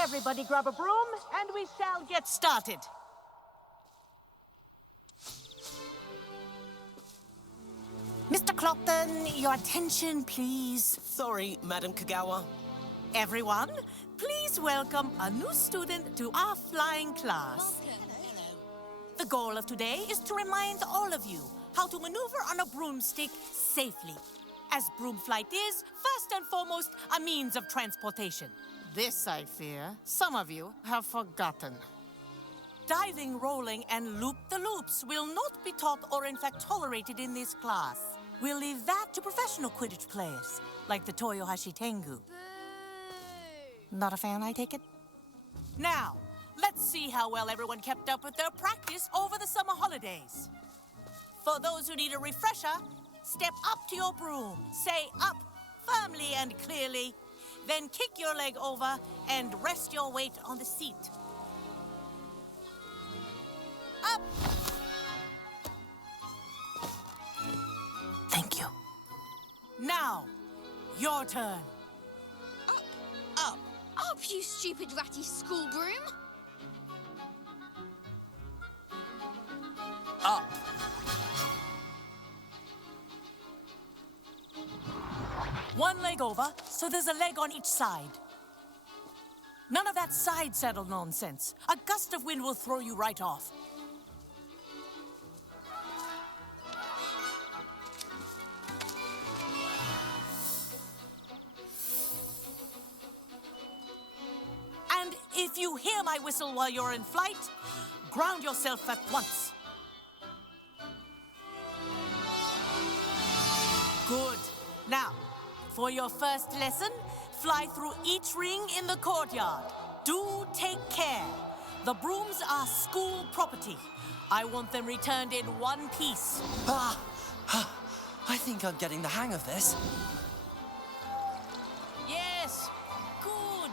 Everybody grab a broom, and we shall get started. Mr. Clopton, your attention, please. Sorry, Madam Kagawa. Everyone, please welcome a new student to our flying class. The goal of today is to remind all of you how to maneuver on a broomstick safely, as broom flight is, first and foremost, a means of transportation. This, I fear, some of you have forgotten. Diving, rolling, and loop-the-loops will not be taught or in fact tolerated in this class. We'll leave that to professional Quidditch players, like the Toyohashi Tengu. Not a fan, I take it? Now, let's see how well everyone kept up with their practice over the summer holidays. For those who need a refresher, step up to your broom, say up firmly and clearly, then kick your leg over and rest your weight on the seat. Up! Thank you. Now, your turn. Up, you stupid ratty school broom! Up. One leg over, so there's a leg on each side. None of that side saddle nonsense. A gust of wind will throw you right off. And if you hear my whistle while you're in flight, ground yourself at once. Good. Now, for your first lesson, fly through each ring in the courtyard. Do take care. The brooms are school property. I want them returned in one piece. I think I'm getting the hang of this. Yes, good.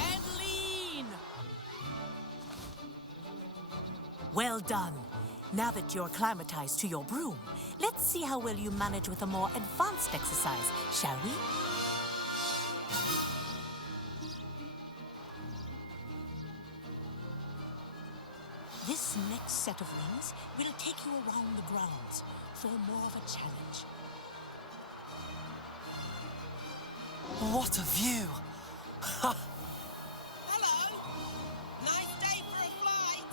And lean. Well done. Now that you're acclimatized to your broom, let's see how well you manage with a more advanced exercise, shall we? This next set of rings will take you around the grounds for more of a challenge. What a view! Hello! Nice day for a flight!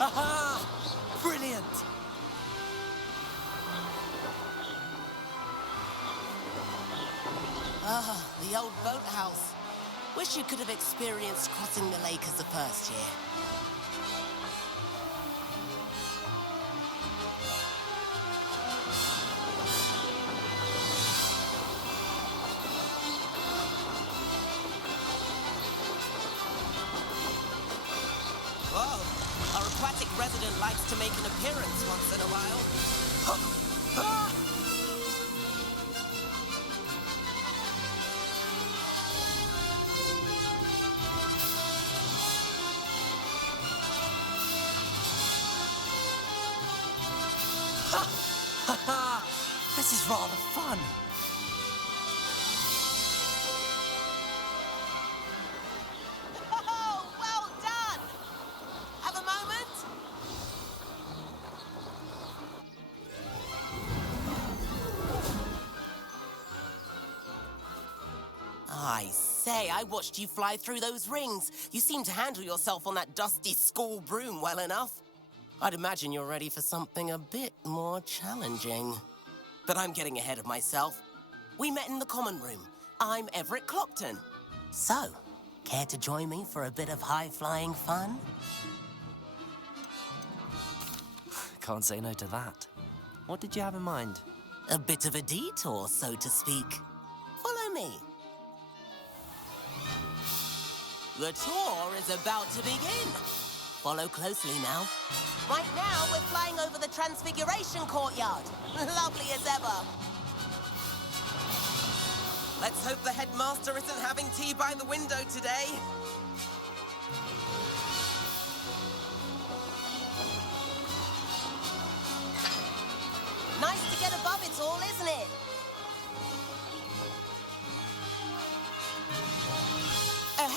Aha! Brilliant! Ah, the old boathouse. Wish you could have experienced crossing the lake as a first year. Whoa, our aquatic resident likes to make an appearance once in a while. This is rather fun. Oh, well done! Have a moment? I say, I watched you fly through those rings. You seem to handle yourself on that dusty school broom well enough. I'd imagine you're ready for something a bit more challenging. But I'm getting ahead of myself. We met in the common room. I'm Everett Clopton. So, care to join me for a bit of high-flying fun? Can't say no to that. What did you have in mind? A bit of a detour, so to speak. Follow me. The tour is about to begin. Follow closely now. Right now, we're flying over the Transfiguration Courtyard. Lovely as ever. Let's hope the headmaster isn't having tea by the window today. Nice to get above it all, isn't it?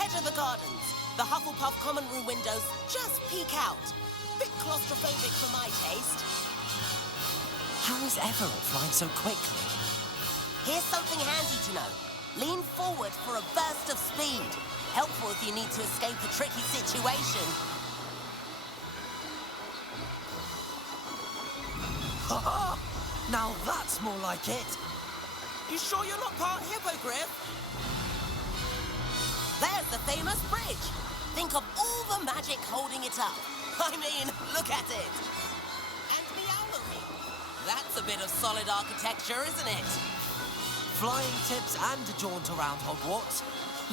edge of the gardens. The Hufflepuff common room windows just peek out. Bit claustrophobic for my taste. How is Everett flying so quickly? Here's something handy to know. Lean forward for a burst of speed. Helpful if you need to escape a tricky situation. Ha! Now that's more like it. You sure you're not part hippogriff? There's the famous bridge. Think of all the magic holding it up. I mean, look at it. And the owlery. That's a bit of solid architecture, isn't it? Flying tips and a jaunt around Hogwarts.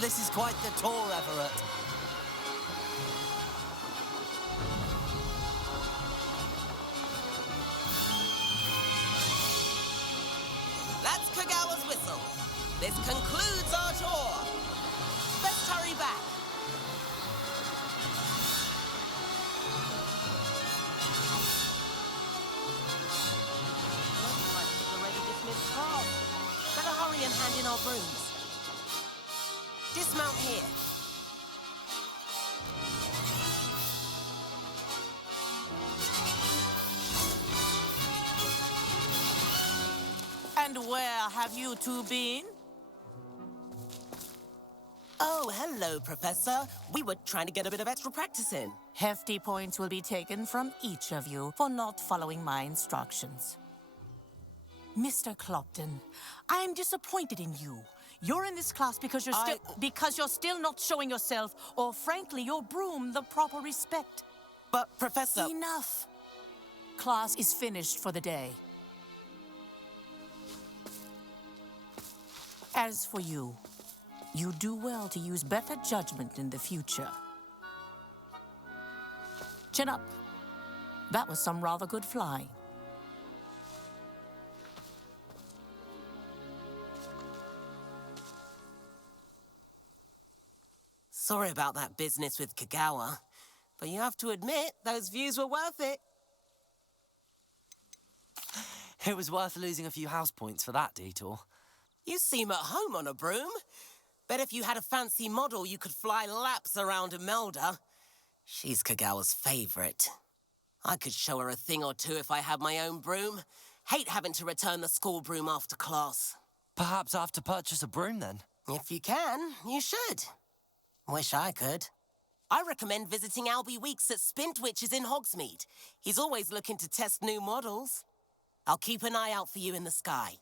This is quite the tour, Everett. That's Kagawa's whistle. This concludes our tour. Let's hurry back. Looks like we've already dismissed class. Better hurry and hand in our brooms. Dismount here. And where have you two been? Oh, hello, Professor. We were trying to get a bit of extra practice in. Hefty points will be taken from each of you for not following my instructions. Mr. Clopton, I'm disappointed in you. You're in this class because you're still not showing yourself, or frankly, your broom, the proper respect. But, Professor... Enough. Class is finished for the day. As for you, you do well to use better judgment in the future. Chin up. That was some rather good flying. Sorry about that business with Kagawa, but you have to admit, those views were worth it. It was worth losing a few house points for that detour. You seem at home on a broom. Bet if you had a fancy model, you could fly laps around Imelda. She's Kagawa's favorite. I could show her a thing or two if I had my own broom. Hate having to return the school broom after class. Perhaps I have to purchase a broom then. If you can, you should. Wish I could. I recommend visiting Albie Weeks at Spintwitches in Hogsmeade. He's always looking to test new models. I'll keep an eye out for you in the sky.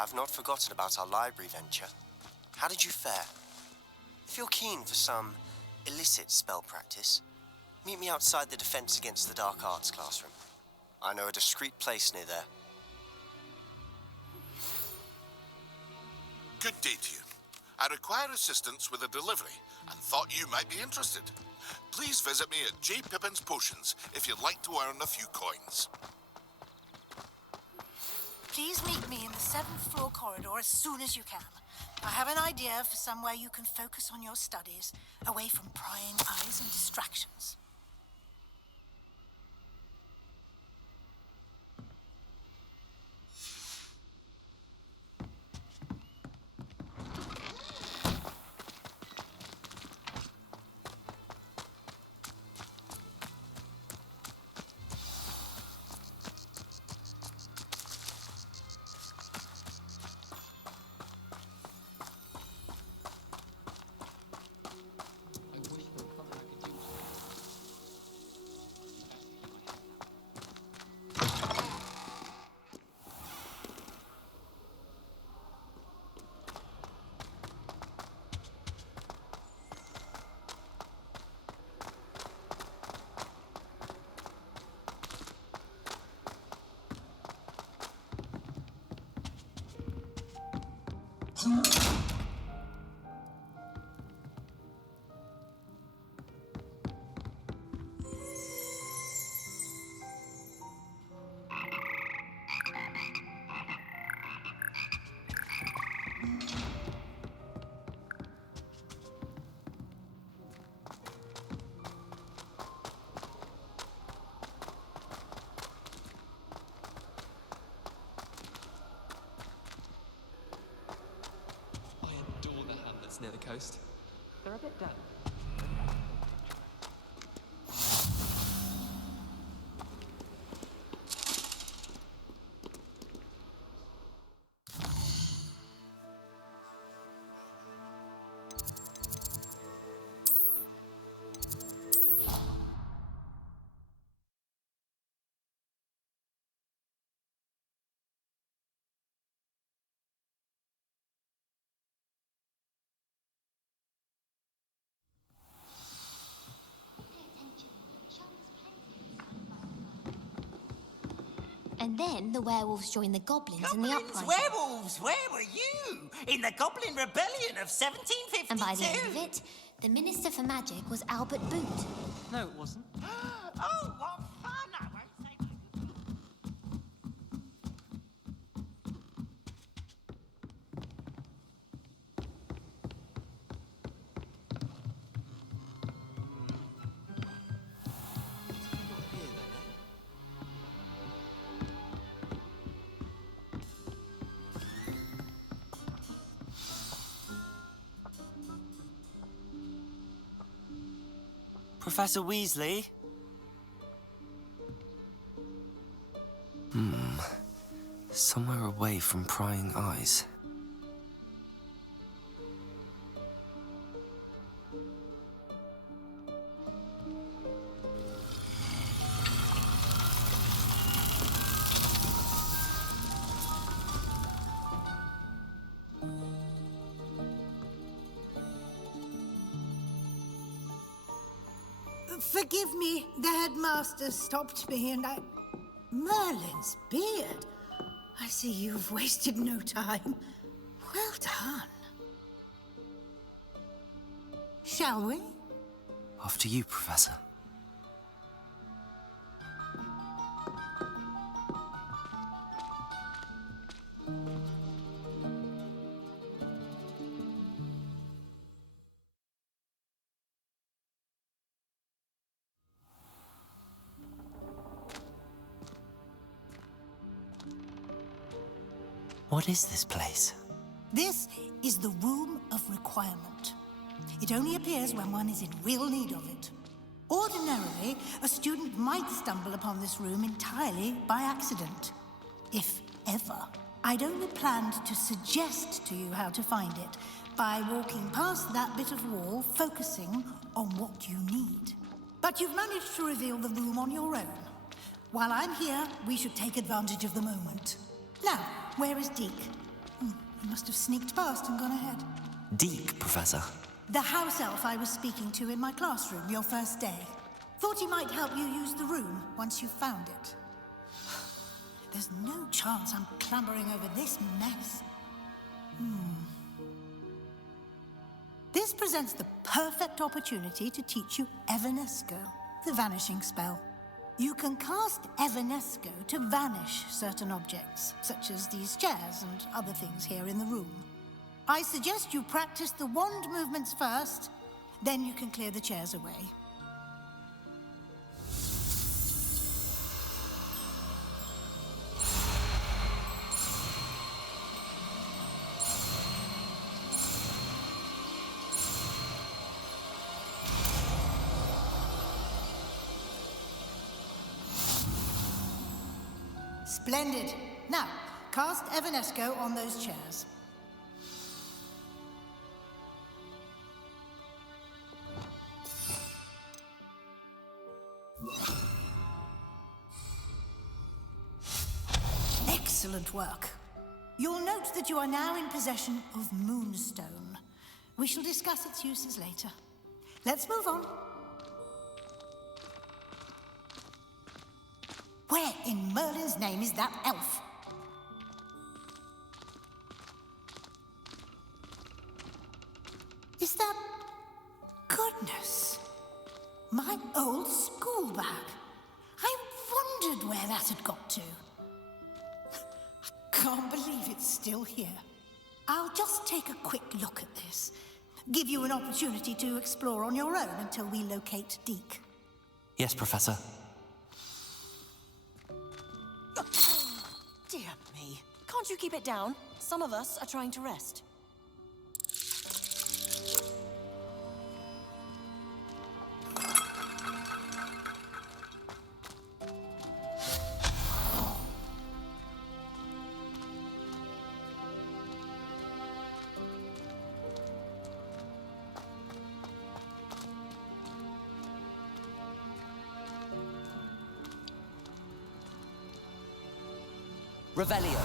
I've not forgotten about our library venture. How did you fare? If you're keen for some illicit spell practice, meet me outside the Defense Against the Dark Arts classroom. I know a discreet place near there. Good day to you. I require assistance with a delivery and thought you might be interested. Please visit me at J. Pippin's Potions if you'd like to earn a few coins. Please meet me in the 7th floor corridor as soon as you can. I have an idea for somewhere you can focus on your studies, away from prying eyes and distractions. flats near the coast. They're a bit damp. And then the werewolves joined the goblins in the Goblins, uprising. werewolves, where were you? In the Goblin Rebellion of 1752? And by the end of it, the Minister for Magic was Albert Boot. No, it wasn't. Oh, what fun! I won't say my Professor Weasley? Somewhere away from prying eyes. Forgive me, the headmaster stopped me and I... Merlin's beard. I see you've wasted no time. Well done. Shall we? After you, Professor. What is this place? This is the Room of Requirement. It only appears when one is in real need of it. Ordinarily, a student might stumble upon this room entirely by accident. If ever. I'd only planned to suggest to you how to find it by walking past that bit of wall, focusing on what you need. But you've managed to reveal the room on your own. While I'm here, we should take advantage of the moment. Now, where is Deke? He must have sneaked past and gone ahead. Deke, Professor. The house elf I was speaking to in my classroom your first day. Thought he might help you use the room once you found it. There's no chance I'm clambering over this mess. This presents the perfect opportunity to teach you Evanesco, the vanishing spell. You can cast Evanesco to vanish certain objects, such as these chairs and other things here in the room. I suggest you practice the wand movements first, then you can clear the chairs away. Splendid. Now, cast Evanesco on those chairs. Excellent work. You'll note that you are now in possession of Moonstone. We shall discuss its uses later. Let's move on. Where in Merlin's name is that elf? Is that... Goodness. My old school bag. I wondered where that had got to. I can't believe it's still here. I'll just take a quick look at this. Give you an opportunity to explore on your own until we locate Deke. Yes, Professor. Dear me. Can't you keep it down? Some of us are trying to rest. Revelio.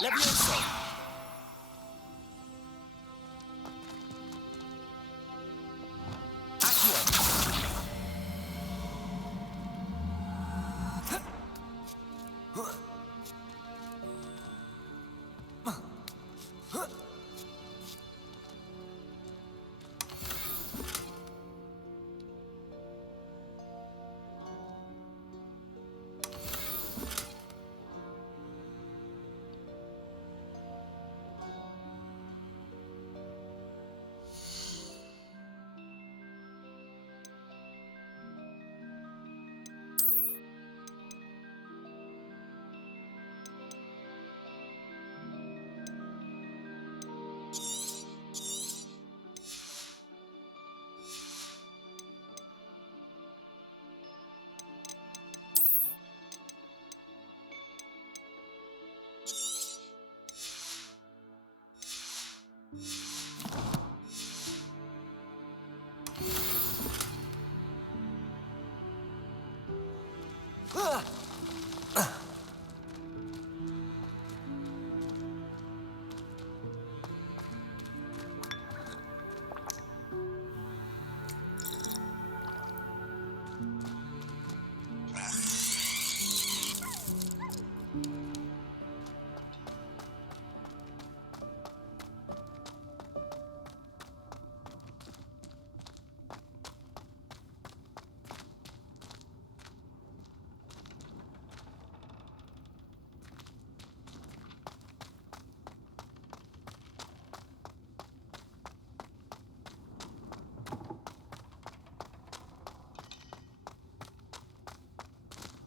Levioso.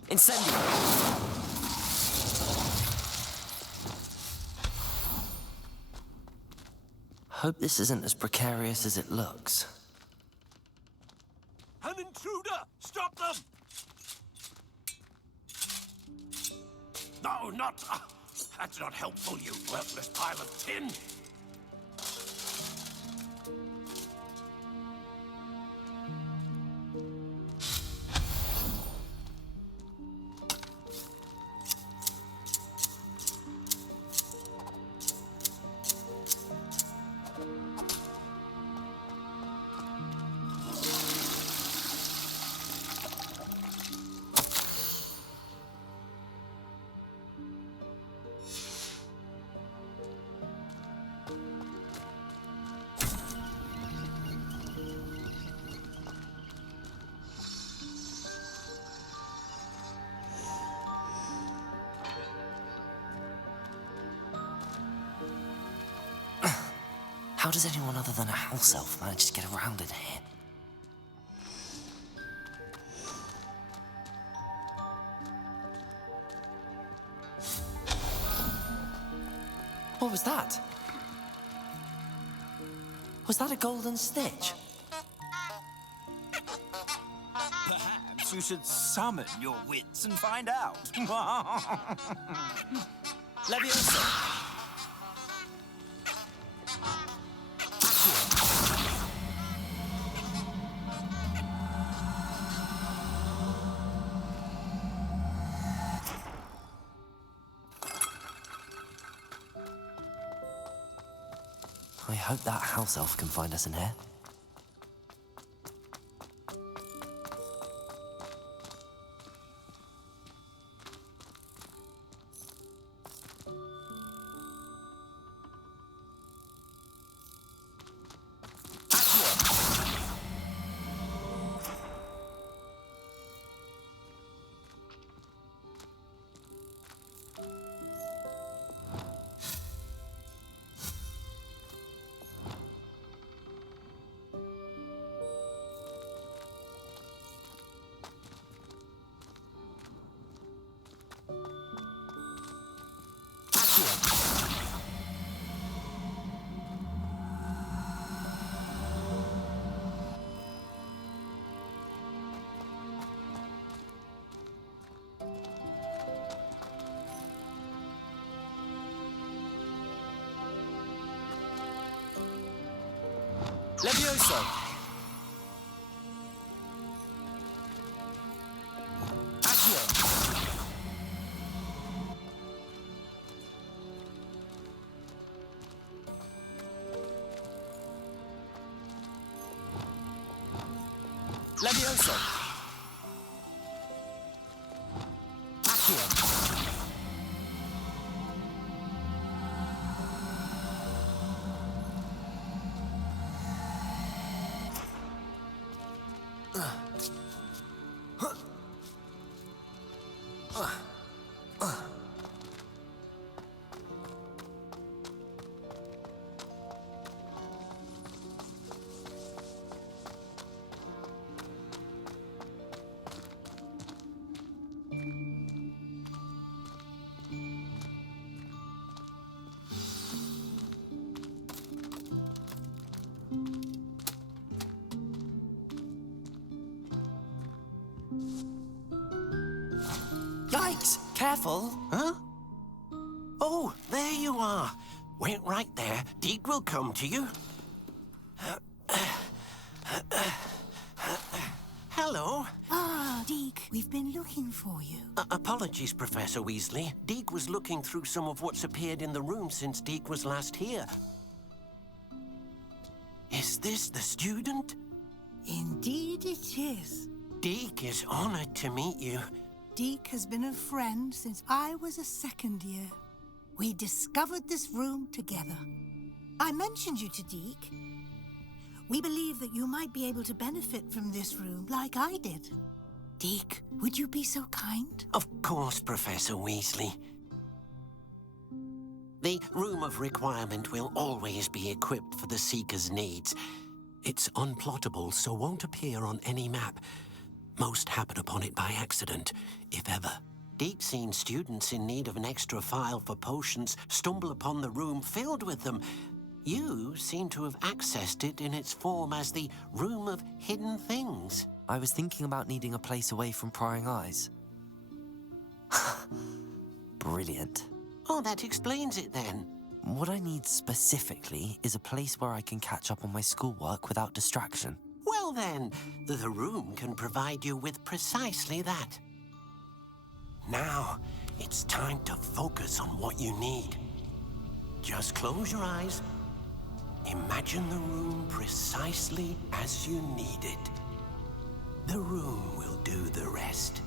Incendio. Hope this isn't as precarious as it looks. An intruder! Stop them! No, not... that's not helpful, you worthless pile of tin! How does anyone other than a house elf manage to get around in here? What was that? Was that a golden snitch? Perhaps you should summon your wits and find out. Leviosa! I hope that house elf can find us in here. Levioso! Levioso! Accio! Yikes! Careful! Huh? Oh, there you are. Wait right there. Deke will come to you. Hello. Ah, Deke, we've been looking for you. Apologies, Professor Weasley. Deke was looking through some of what's appeared in the room since Deke was last here. Is this the student? Indeed it is. Deke is honored to meet you. Deke has been a friend since I was a second year. We discovered this room together. I mentioned you to Deke. We believe that you might be able to benefit from this room like I did. Deke, would you be so kind? Of course, Professor Weasley. The Room of Requirement will always be equipped for the Seeker's needs. It's unplottable, so won't appear on any map. Most happen upon it by accident, if ever. Deke's seen students in need of an extra file for potions stumble upon the room filled with them. You seem to have accessed it in its form as the Room of Hidden Things. I was thinking about needing a place away from prying eyes. Brilliant. Oh, that explains it then. What I need specifically is a place where I can catch up on my schoolwork without distraction. Well then, the room can provide you with precisely that. Now, it's time to focus on what you need. Just close your eyes. Imagine the room precisely as you need it. The room will do the rest.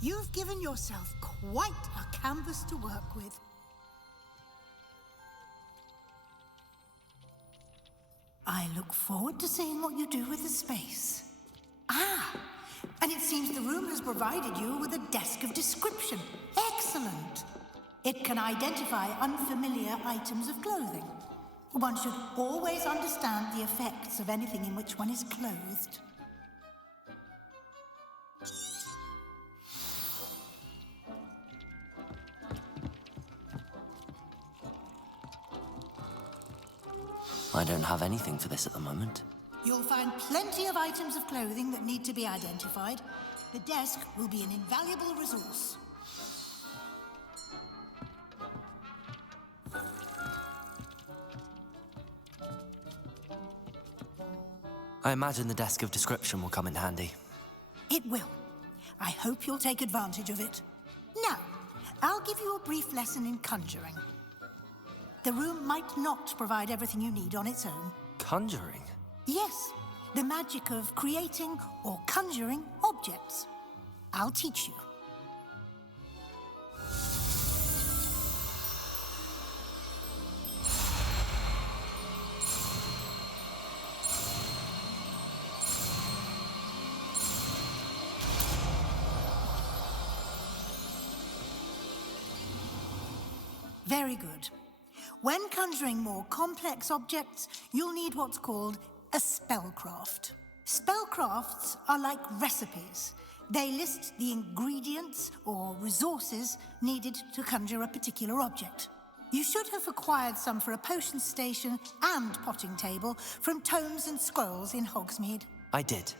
You've given yourself quite a canvas to work with. I look forward to seeing what you do with the space. Ah, and it seems the room has provided you with a desk of description. Excellent. It can identify unfamiliar items of clothing. One should always understand the effects of anything in which one is clothed. I don't have anything for this at the moment. You'll find plenty of items of clothing that need to be identified. The desk will be an invaluable resource. I imagine the desk of description will come in handy. It will. I hope you'll take advantage of it. Now, I'll give you a brief lesson in conjuring. The room might not provide everything you need on its own. Conjuring? Yes, the magic of creating or conjuring objects. I'll teach you. Very good. When conjuring more complex objects, you'll need what's called a spellcraft. Spellcrafts are like recipes. They list the ingredients or resources needed to conjure a particular object. You should have acquired some for a potion station and potting table from tomes and scrolls in Hogsmeade. I did.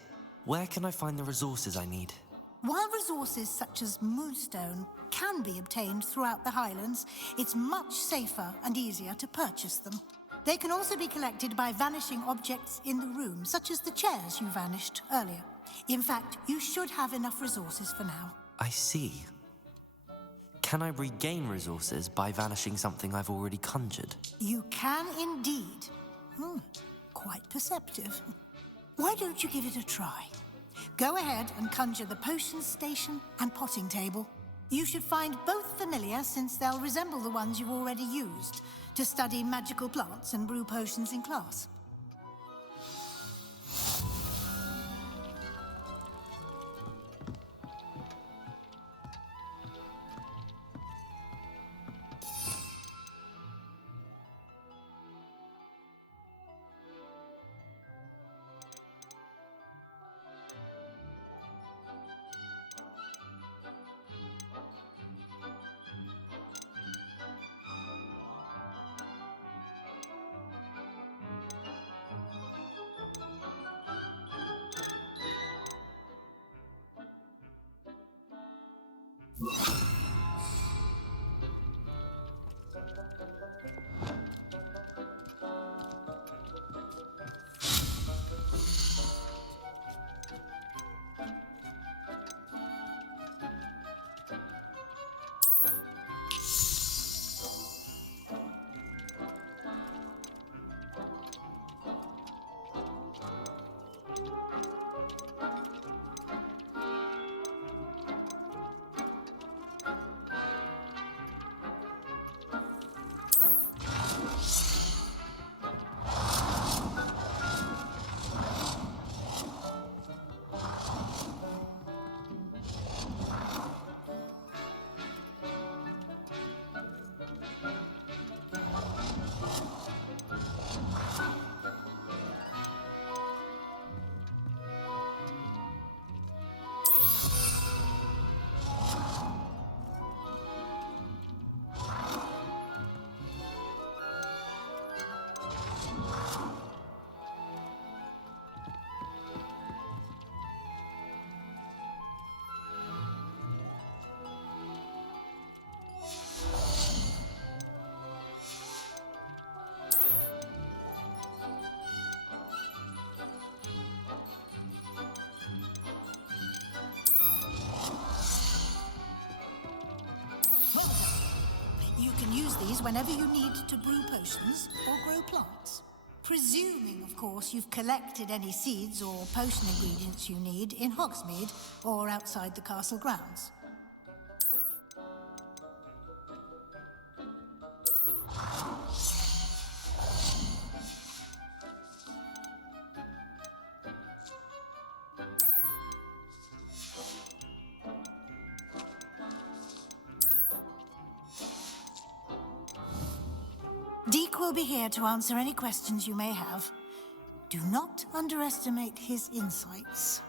Where can I find the resources I need? While resources such as moonstone can be obtained throughout the Highlands, it's much safer and easier to purchase them. They can also be collected by vanishing objects in the room, such as the chairs you vanished earlier. In fact, you should have enough resources for now. I see. Can I regain resources by vanishing something I've already conjured? You can indeed. Quite perceptive. Why don't you give it a try? Go ahead and conjure the potion station and potting table. You should find both familiar, since they'll resemble the ones you've already used to study magical plants and brew potions in class. You can use these whenever you need to brew potions or grow plants. Presuming, of course, you've collected any seeds or potion ingredients you need in Hogsmeade or outside the castle grounds. Deke will be here to answer any questions you may have. Do not underestimate his insights.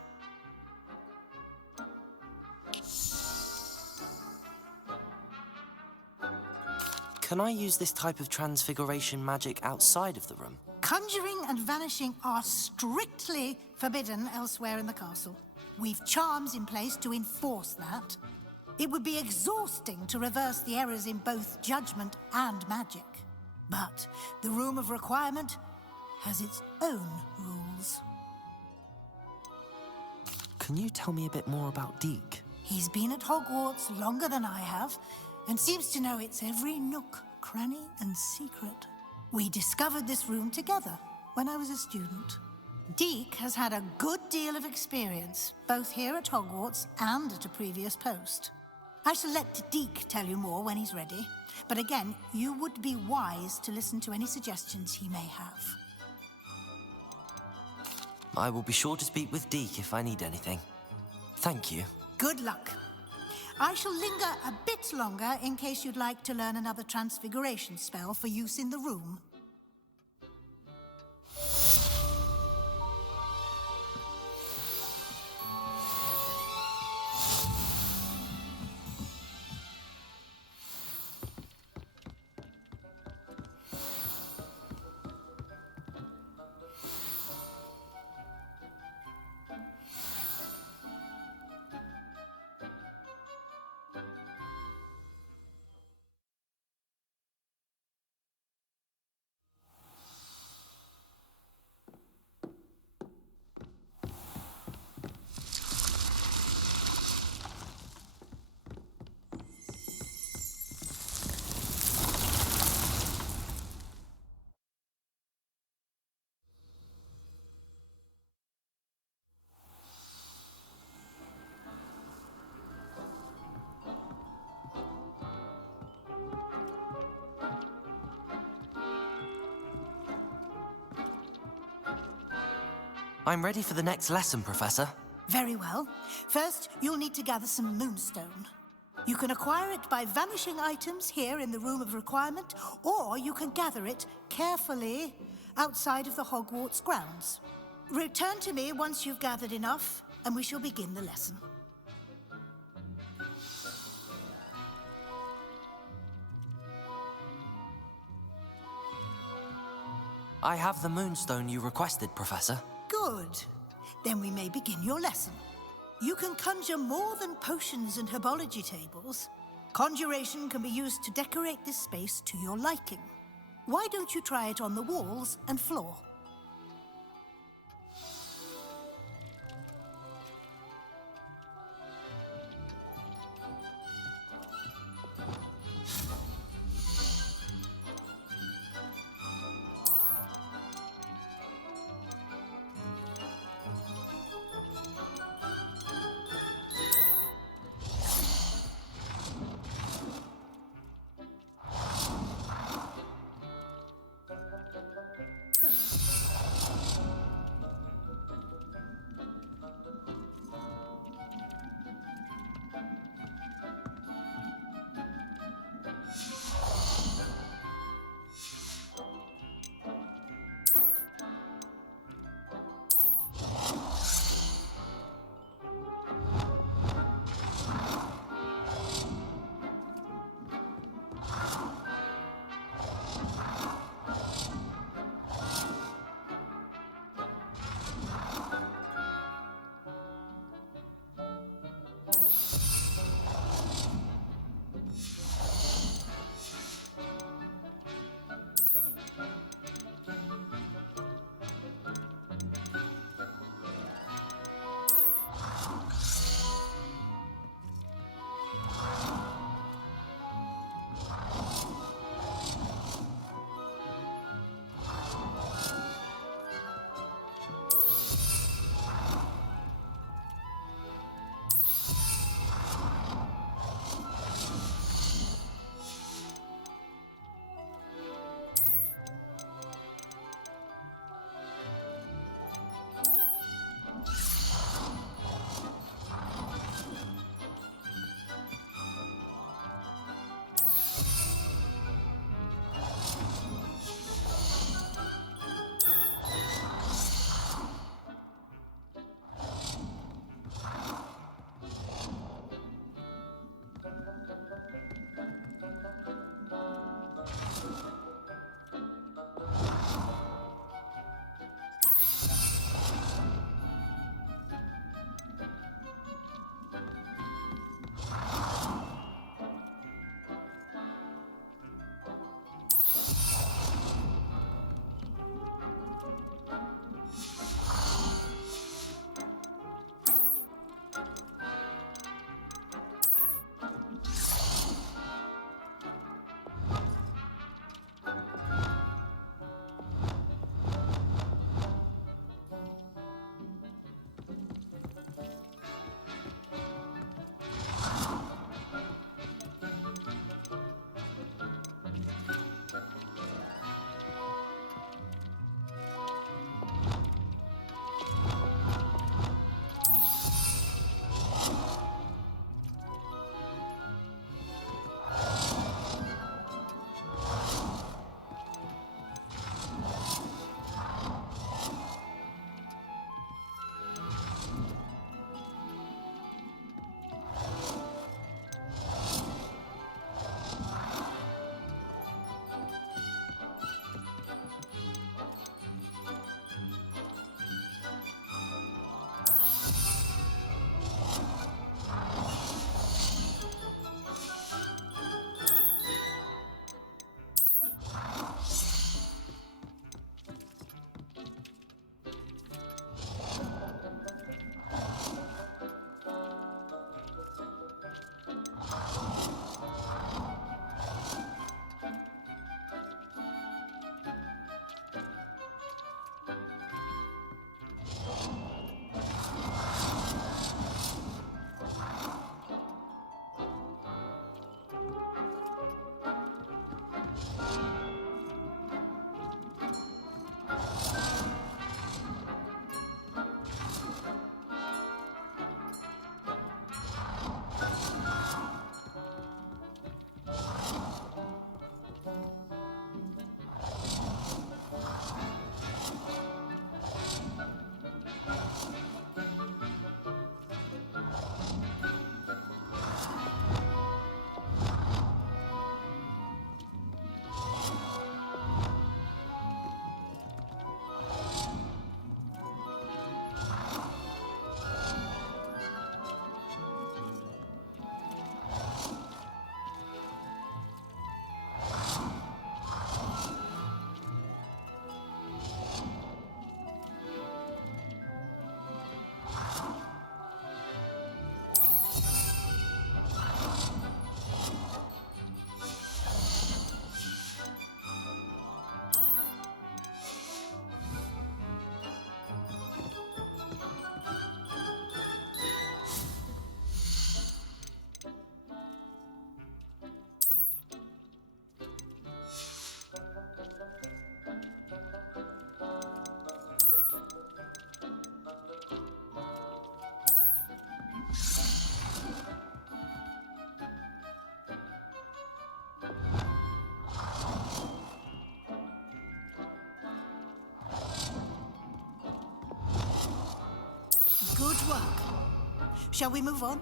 Can I use this type of transfiguration magic outside of the room? Conjuring and vanishing are strictly forbidden elsewhere in the castle. We've charms in place to enforce that. It would be exhausting to reverse the errors in both judgment and magic. But the Room of Requirement has its own rules. Can you tell me a bit more about Deke? He's been at Hogwarts longer than I have, and seems to know its every nook, cranny, and secret. We discovered this room together when I was a student. Deke has had a good deal of experience, both here at Hogwarts and at a previous post. I shall let Deke tell you more when he's ready. But again, you would be wise to listen to any suggestions he may have. I will be sure to speak with Deke if I need anything. Thank you. Good luck. I shall linger a bit longer in case you'd like to learn another transfiguration spell for use in the room. I'm ready for the next lesson, Professor. Very well. First, you'll need to gather some moonstone. You can acquire it by vanishing items here in the Room of Requirement, or you can gather it carefully outside of the Hogwarts grounds. Return to me once you've gathered enough, and we shall begin the lesson. I have the moonstone you requested, Professor. Good. Then we may begin your lesson. You can conjure more than potions and herbology tables. Conjuration can be used to decorate this space to your liking. Why don't you try it on the walls and floor? Good work. Shall we move on?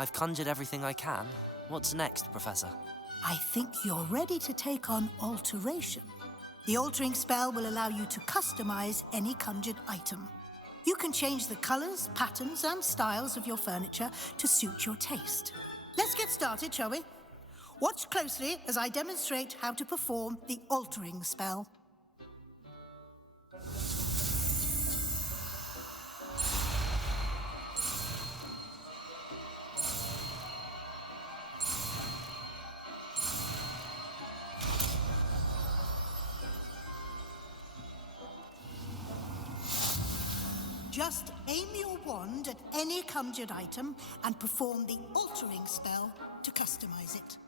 I've conjured everything I can. What's next, Professor? I think you're ready to take on alteration. The altering spell will allow you to customize any conjured item. You can change the colors, patterns, and styles of your furniture to suit your taste. Let's get started, shall we? Watch closely as I demonstrate how to perform the altering spell. Just aim your wand at any conjured item and perform the altering spell to customize it.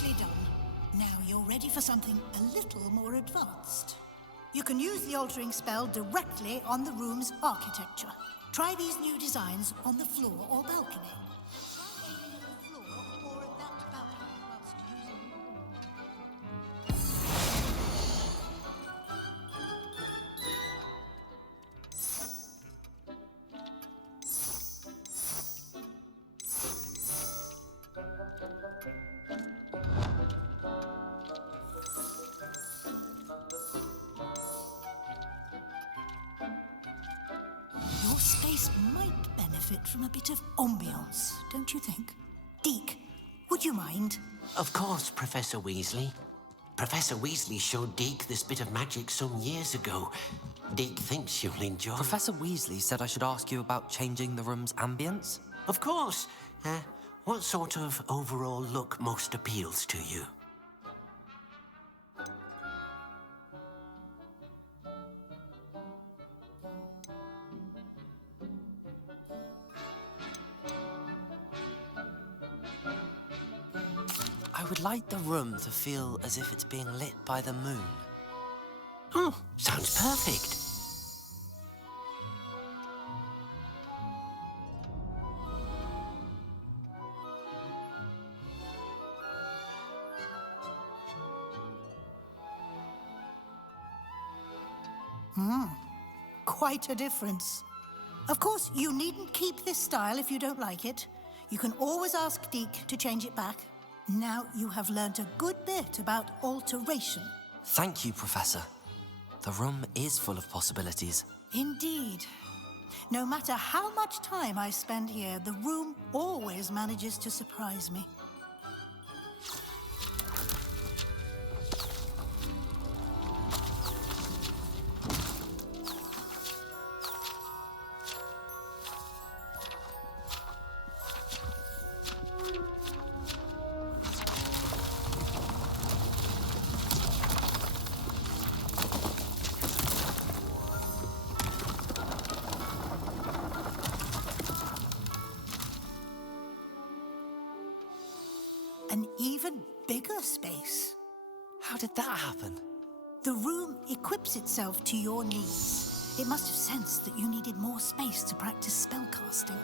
Nicely done. Now you're ready for something a little more advanced. You can use the altering spell directly on the room's architecture. Try these new designs on the floor or balcony. Try aiming at the floor or at that balcony whilst using... Your space might benefit from a bit of ambiance, don't you think? Deke, would you mind? Of course, Professor Weasley. Professor Weasley showed Deke this bit of magic some years ago. Deke thinks you'll enjoy it. Professor Weasley said I should ask you about changing the room's ambience? Of course. What sort of overall look most appeals to you? I would like the room to feel as if it's being lit by the moon. Oh, sounds perfect. Quite a difference. Of course, you needn't keep this style if you don't like it. You can always ask Deke to change it back. Now you have learnt a good bit about alteration. Thank you, Professor. The room is full of possibilities. Indeed. No matter how much time I spend here, the room always manages to surprise me. An even bigger space. How did that happen? The room equips itself to your needs. It must have sensed that you needed more space to practice spellcasting.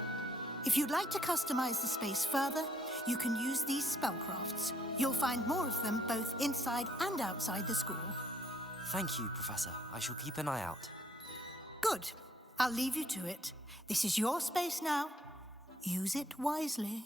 If you'd like to customize the space further, you can use these spellcrafts. You'll find more of them both inside and outside the school. Thank you, Professor. I shall keep an eye out. Good. I'll leave you to it. This is your space now. Use it wisely.